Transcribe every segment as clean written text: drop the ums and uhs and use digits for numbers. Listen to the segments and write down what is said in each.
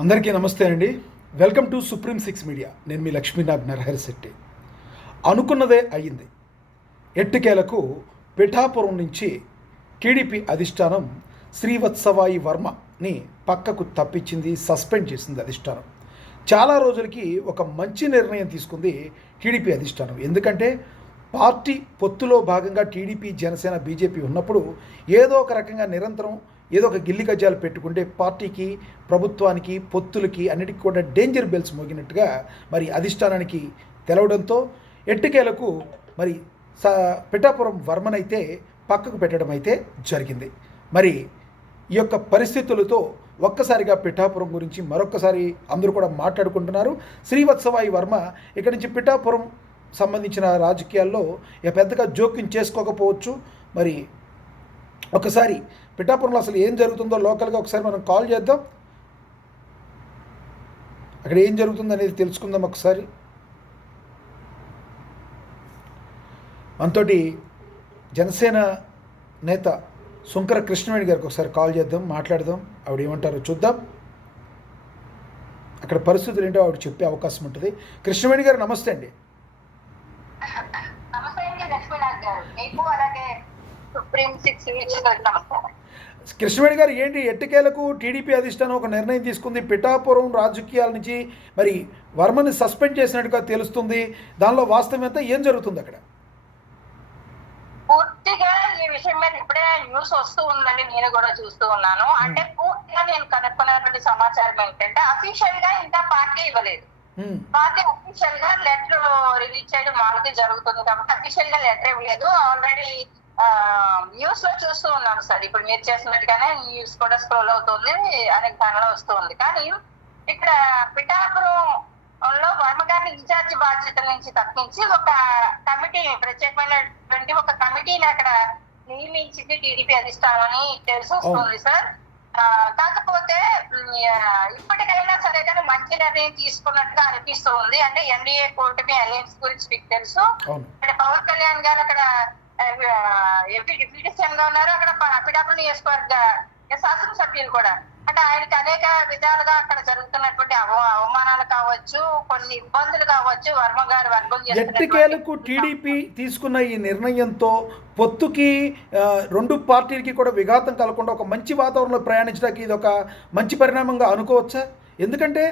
అందరికీ నమస్తే అండి. Welcome to supreme six media. నేను మీ లక్ష్మీనాథ్ నరహరిశెట్టి. అనుకున్నదే అయ్యింది. ఎట్టకేలకు పిఠాపురం నుంచి టీడీపీ అధిష్టానం శ్రీవత్సవాయి వర్మని పక్కకు తప్పించింది, సస్పెండ్ చేసింది అధిష్టానం. చాలా రోజులకి ఒక మంచి నిర్ణయం తీసుకుంది టీడీపీ అధిష్టానం. ఎందుకంటే పార్టీ పొత్తులో భాగంగా టీడీపీ, జనసేన, బీజేపీ ఉన్నప్పుడు ఏదో ఒక రకంగా నిరంతరం ఏదో ఒక గిల్లి గజ్జాలు పెట్టుకుంటే పార్టీకి, ప్రభుత్వానికి, పొత్తులకి అన్నిటికీ కూడా డేంజర్ బెల్స్ మోగినట్టుగా మరి అధిష్టానానికి తెలవడంతో ఎట్టకేలకు మరి పిఠాపురం వర్మనైతే పక్కకు పెట్టడం అయితే జరిగింది. మరి ఈ యొక్క పరిస్థితులతో ఒక్కసారిగా పిఠాపురం గురించి మరొక్కసారి అందరూ కూడా మాట్లాడుకుంటున్నారు. శ్రీవత్సవాయి వర్మ ఇక్కడి నుంచి పిఠాపురం సంబంధించిన రాజకీయాల్లో పెద్దగా జోక్యం చేసుకోకపోవచ్చు. మరి ఒకసారి పిఠాపురంలో అసలు ఏం జరుగుతుందో లోకల్గా ఒకసారి మనం కాల్ చేద్దాం, అక్కడ ఏం జరుగుతుంది అనేది తెలుసుకుందాం. ఒకసారి మనతోటి జనసేన నేత సుంకర కృష్ణవేణి గారికి ఒకసారి కాల్ చేద్దాం, మాట్లాడదాం, ఆవిడ ఏమంటారో చూద్దాం. అక్కడ పరిస్థితులు ఏంటో ఆవిడ చెప్పే అవకాశం ఉంటుంది. కృష్ణవేణి గారు నమస్తే అండి. కృష్ణవేణి గారు, ఏంటి ఎట్టకేలకు టీడీపీ అధిష్టానం ఒక నిర్ణయం తీసుకుంది, పిఠాపురం రాజకీయాల నుంచి మరి వర్మని సస్పెండ్ చేసినట్టుగా తెలుస్తుంది. దానిలో వాస్తవం ఎంత, ఏం జరుగుతుంది అక్కడ? పూర్తిగా ఈ విషయం మీద ఇప్పుడే న్యూస్ వస్తూ ఉందని నేను కూడా చూస్తూ ఉన్నాను. అంటే పూర్తిగా నేను కనుక్కున్నటువంటి సమాచారం ఏంటంటే అఫీషియల్ గా ఇంకా పార్టీ ఇవ్వలేదు. పార్టీ అఫీషియల్ గా లెటర్ రిలీజ్ చేయడం మామూలుగా జరుగుతుంది కాబట్టి అఫీషియల్ గా లెటర్ ఇవ్వలేదు. ఆల్రెడీ న్యూస్ లో చూస్తూ ఉన్నాను సార్, ఇప్పుడు మీరు చేసినట్టుగానే న్యూస్ కూడా స్క్రోల్ అవుతుంది, అనేక దానిలో వస్తూ ఉంది. కానీ ఇక్కడ పిఠాపురం లో వర్మ గారిని ఇన్ఛార్జి బాధ్యతల నుంచి తప్పించి ఒక కమిటీ, ప్రత్యేకమైనటువంటి ఒక కమిటీని అక్కడ నియమించింది టీడీపీ అధిష్టానం అని తెలిసి వస్తుంది సార్. కాకపోతే ఇప్పటికైనా సరే కానీ మంచి నిర్ణయం తీసుకున్నట్టుగా అనిపిస్తూ ఉంది. అంటే ఎన్డీఏ కూటమి అలయన్స్ గురించి మీకు తెలుసు. అంటే పవన్ కళ్యాణ్ గారు అక్కడ డిప్యూటీ సీఎం గా ఉన్నారు. అక్కడ పిఠాపురం నియోజకవర్గ శాసనసభ్యులు కూడా. అంటే ఆయనకి అనేక విధాలుగా అక్కడ జరుగుతున్నటువంటి అవమానాలు కావచ్చు, కొన్ని ఇబ్బందులు కావచ్చు, వర్మ గారు వర్గం ఎట్టకేలకు టీడీపీ తీసుకున్న ఈ నిర్ణయంతో పొత్తుకి రెండు పార్టీలకి కూడా విఘాతం కలగకుండా ఒక మంచి వాతావరణంలో ప్రయాణించడానికి ఇది ఒక మంచి పరిణామంగా అనుకోవచ్చా? ఎందుకంటే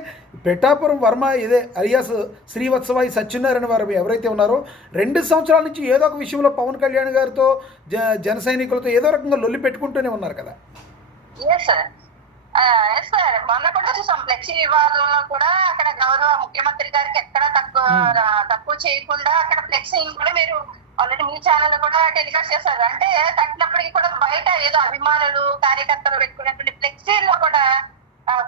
పిఠాపురం వర్మ ఇదే అలియాస్ శ్రీవత్సవాయి సత్యనారాయణ వారు ఎవరైతే ఉన్నారో 2 సంవత్సరాల నుంచి ఏదో ఒక విషయంలో పవన్ కళ్యాణ్ గారితో, జన సైనికులతో ఏదో రకంగా లొల్లి పెట్టుకుంటూనే ఉన్నారు కదా. సార్ మొన్న కూడా చూసాం ఫ్లెక్సీ వివాదంలో కూడా అక్కడ గౌరవ ముఖ్యమంత్రి గారికి ఎక్కడ తక్కువ చేయకుండా అక్కడ ఫ్లెక్సీ కూడా మీరు ఆల్రెడీ మీ ఛానల్ కూడా టెలికాస్ట్ చేశారు. అంటే కట్టినప్పటికీ కూడా బయట ఏదో అభిమానులు, కార్యకర్తలు పెట్టుకునేటువంటి ఫ్లెక్సీల్లో కూడా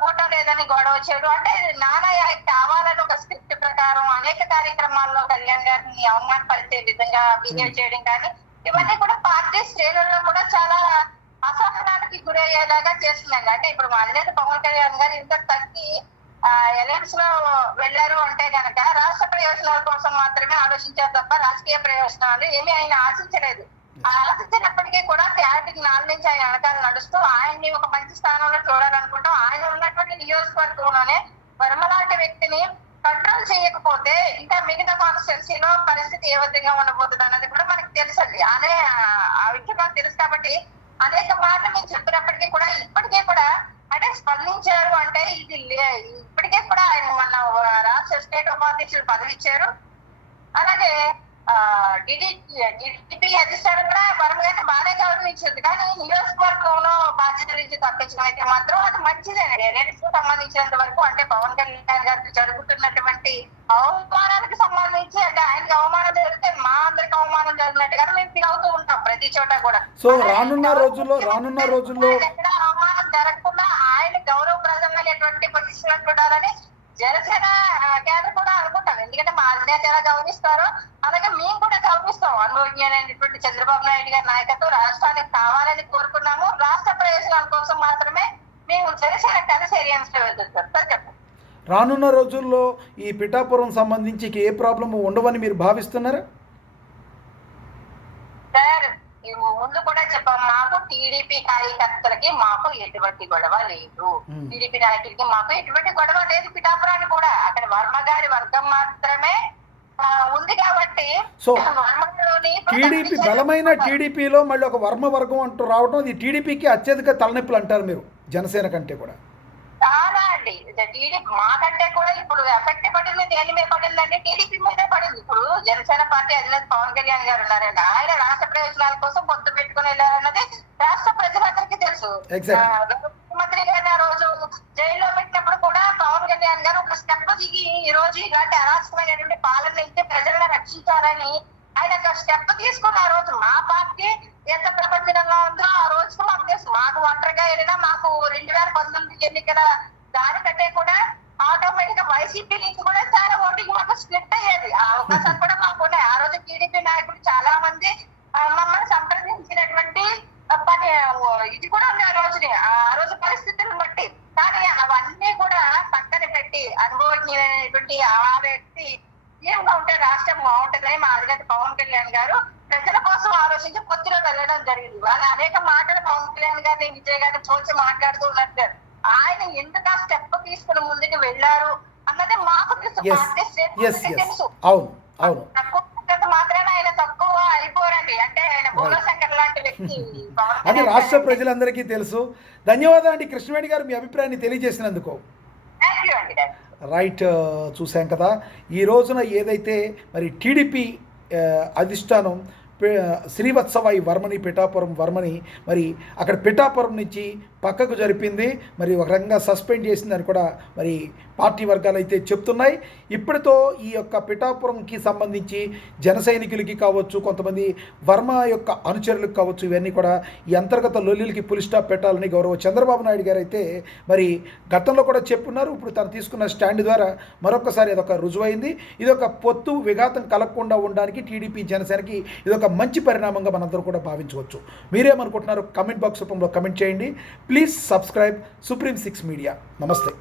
ఫోటో లేదని గొడవ చేయడం, అంటే నానా కావాలని ఒక స్క్రిప్ట్ ప్రకారం అనేక కార్యక్రమాల్లో కళ్యాణ్ గారిని అవమానపరిచే విధంగా బిహేవ్ చేయడం కానీ ఇవన్నీ కూడా పార్టీ శ్రేణుల్లో కూడా చాలా అసహనానికి గురయ్యేలాగా చేస్తుందండి. అంటే ఇప్పుడు మా అధినేత పవన్ కళ్యాణ్ గారు ఇంత తగ్గి ఎలయన్స్ లో వెళ్లారు అంటే గనక రాష్ట్ర ప్రయోజనాల కోసం మాత్రమే ఆలోచించారు తప్ప రాజకీయ ప్రయోజనాలు ఏమీ ఆయన ఆశించలేదు. ఆశించినప్పటికీ కూడా ఫ్యాటికి 4 నుంచి ఆయన వెనకాల నడుస్తూ ఆయన్ని ఒక మంచి స్థానంలో చూడాలనుకుంటాం. ఆయన ఉన్నటువంటి నియోజకవర్గంలోనే వర్మ లాంటి వ్యక్తిని కంట్రోల్ చేయకపోతే ఇంకా మిగతా కాన్స్టిట్యున్సీలో పరిస్థితి ఏ విధంగా ఉండబోతుంది అన్నది కూడా మనకు తెలుసండి. ఆ విషయం మనకు తెలుసు కాబట్టి అనేక మాటలు మేము చెప్పినప్పటికీ కూడా ఇప్పటికే కూడా అంటే స్పందించారు. అంటే ఇది ఇప్పటికే కూడా ఆయన మన రాష్ట్ర స్టేట్ ఉపాధ్యక్షులు పదవి ఇచ్చారు. అలాగే టీడీపీ అధిష్టానం కూడా వర్మ గారిని బాగానే గౌరవించింది. కానీ నియోజకవర్గంలో బాధ్యత నుంచి తప్పించడం అయితే మాత్రం అది మంచిదేనండి. ఎన్ఎస్ కు సంబంధించినంత వరకు అంటే పవన్ కళ్యాణ్ గారికి జరుగుతున్నటువంటి అవమానానికి సంబంధించి అంటే ఆయనకి అవమానం జరిగితే మా అందరికి అవమానం జరిగినట్టుగా మేము ఫీల్ అవుతూ ఉంటాం ప్రతి చోట కూడా. సో రానున్న రోజుల్లో ఎక్కడ అవమానం జరగకుండా ఆయన గౌరవప్రదమైనటువంటి పొజిషన్ చూడాలని జనసేన కేంద్రం కూడా అనుకుంటాం. ఎందుకంటే మా అధినేత ఎలా గౌరవిస్తారో అలాగే మేము కూడా గౌరవిస్తాం. అనుభవజ్ఞమైనటువంటి చంద్రబాబు నాయుడు గారి నాయకత్వం రాష్ట్రానికి కావాలని కోరుకున్నాము. రాష్ట్ర ప్రయోజనాల కోసం మాత్రమే మేము జనసేన కలిసి ఏరియాన్స్లో వెళ్తాం సార్. చెప్పండి, రానున్న రోజుల్లో ఈ పిఠాపురం సంబంధించి ఏ ప్రాబ్లం ఉండవని మీరు భావిస్తున్నారా? సార్ ముందు కూడా చెప్పాము, మాకు టీడీపీ కార్యకర్తలకి మాకు ఎటువంటి గొడవ లేదు. టీడీపీ నాయకులకి మాకు ఎటువంటి గొడవ లేదు. పిఠాపురాన్ని కూడా అక్కడ వర్మ గారి వర్గం మాత్రమే ఉంది కాబట్టి సో వర్మలోని టీడీపీ బలమైన టీడీపీలో మళ్ళీ ఒక వర్మ వర్గం అంటూ రావడం ఇది టీడీపీకి అత్యధిక తలనొప్పులు అంటారు మీరు జనసేన కంటే కూడా. చాలా అండి. టీడీపీ మాకంటే కూడా ఇప్పుడు ఎఫెక్ట్ పడింది దేని మీద పడిందంటే టీడీపీ మీదే పడింది. ఇప్పుడు జనసేన పార్టీ అధినేత పవన్ కళ్యాణ్ గారు ఉన్నారండి. ఆయన రాష్ట్ర ప్రయోజనాల కోసం పొత్తు పెట్టుకుని వెళ్ళారన్నది రాష్ట్ర ప్రజలందరికీ తెలుసు. ముఖ్యమంత్రి గారిని ఆ రోజు జైల్లో పెట్టినప్పుడు కూడా పవన్ కళ్యాణ్ గారు ఒక స్టెప్ దిగి ఈ రోజు ఇలాంటి అరాచకమైనటువంటి పాలన నుంచి ప్రజలను రక్షించాలని ఆయన ఒక స్టెప్ తీసుకుని ఆ రోజు మా పార్టీ ఎంత ప్రపంచంగా ఉందో ఆ రోజు మాకు తెలుసు. మాకు ఒంటరిగా వెళ్ళినా మాకు 2019 ఎన్నికల దానికంటే కూడా ఆటోమేటిక్ గా వైసీపీ నుంచి కూడా చాలా ఓటింగ్ మాకు స్ప్లిట్ అయ్యేది. ఆ అవకాశాలు కూడా మాకు ఉన్నాయి. ఆ రోజు టీడీపీ నాయకులు చాలా మంది మమ్మల్ని సంప్రదించినటువంటి పని ఇది కూడా ఉంది ఆ రోజు పరిస్థితులను బట్టి. కానీ అవన్నీ కూడా పక్కన పెట్టి అనుభవజ్ఞమైనటువంటి ఆ వ్యక్తి ఏమిగా ఉంటే రాష్ట్రం బాగుంటుందని మా అధినేత పవన్ కళ్యాణ్ గారు ప్రజల కోసం ఆలోచించి పొత్తులో వెళ్ళడం జరిగింది. వాళ్ళు అనేక మాటలు పవన్ కళ్యాణ్ గారిని విజయ్ గారిని చూసి మాట్లాడుతూ ఉన్నారు. ఆయన ఎందుకు ఆ స్టెప్ తీసుకుని ముందుకు వెళ్ళారు అన్నది మాకు తెలుసు. తక్కువ మాత్రాన ఆయన తక్కువ అయిపోరండి. అంటే ఆయన భోగశంకర్ లాంటి వ్యక్తి. అది రాష్ట్ర ప్రజలందరికీ తెలుసు. ధన్యవాదాలు అండి కృష్ణవేణి గారు మీ అభిప్రాయాన్ని తెలియజేసినందుకు. థ్యాంక్ యూ అండి. రైట్, చూసాం కదా ఈ రోజున ఏదైతే మరి టీడీపీ అధిష్టానం శ్రీవత్సవాయి వర్మని పిఠాపురం వర్మని మరి అక్కడ పిఠాపురం నుంచి పక్కకు జరిపింది, మరి ఒక రకంగా సస్పెండ్ చేసిందని కూడా మరి పార్టీ వర్గాలు అయితే చెప్తున్నాయి. ఇప్పటితో ఈ యొక్క పిఠాపురంకి సంబంధించి జన సైనికులకి కావచ్చు, కొంతమంది వర్మ యొక్క అనుచరులకు కావచ్చు, ఇవన్నీ కూడా ఈ అంతర్గత లొల్లిలకి పులి స్టాప్ పెట్టాలని గౌరవ చంద్రబాబు నాయుడు గారు అయితే మరి గతంలో కూడా చెప్పున్నారు. ఇప్పుడు తను తీసుకున్న స్టాండ్ ద్వారా మరొకసారి ఇదొక రుజువైంది. ఇదొక పొత్తు విఘాతం కలగకుండా ఉండడానికి టీడీపీ జనసేనకి ఇదొక మంచి పరిణామంగా మనందరూ కూడా భావించవచ్చు. మీరేమనుకుంటున్నారు? కమెంట్ బాక్స్ రూపంలో కమెంట్ చేయండి. Please subscribe supreme 6 media. నమస్తే.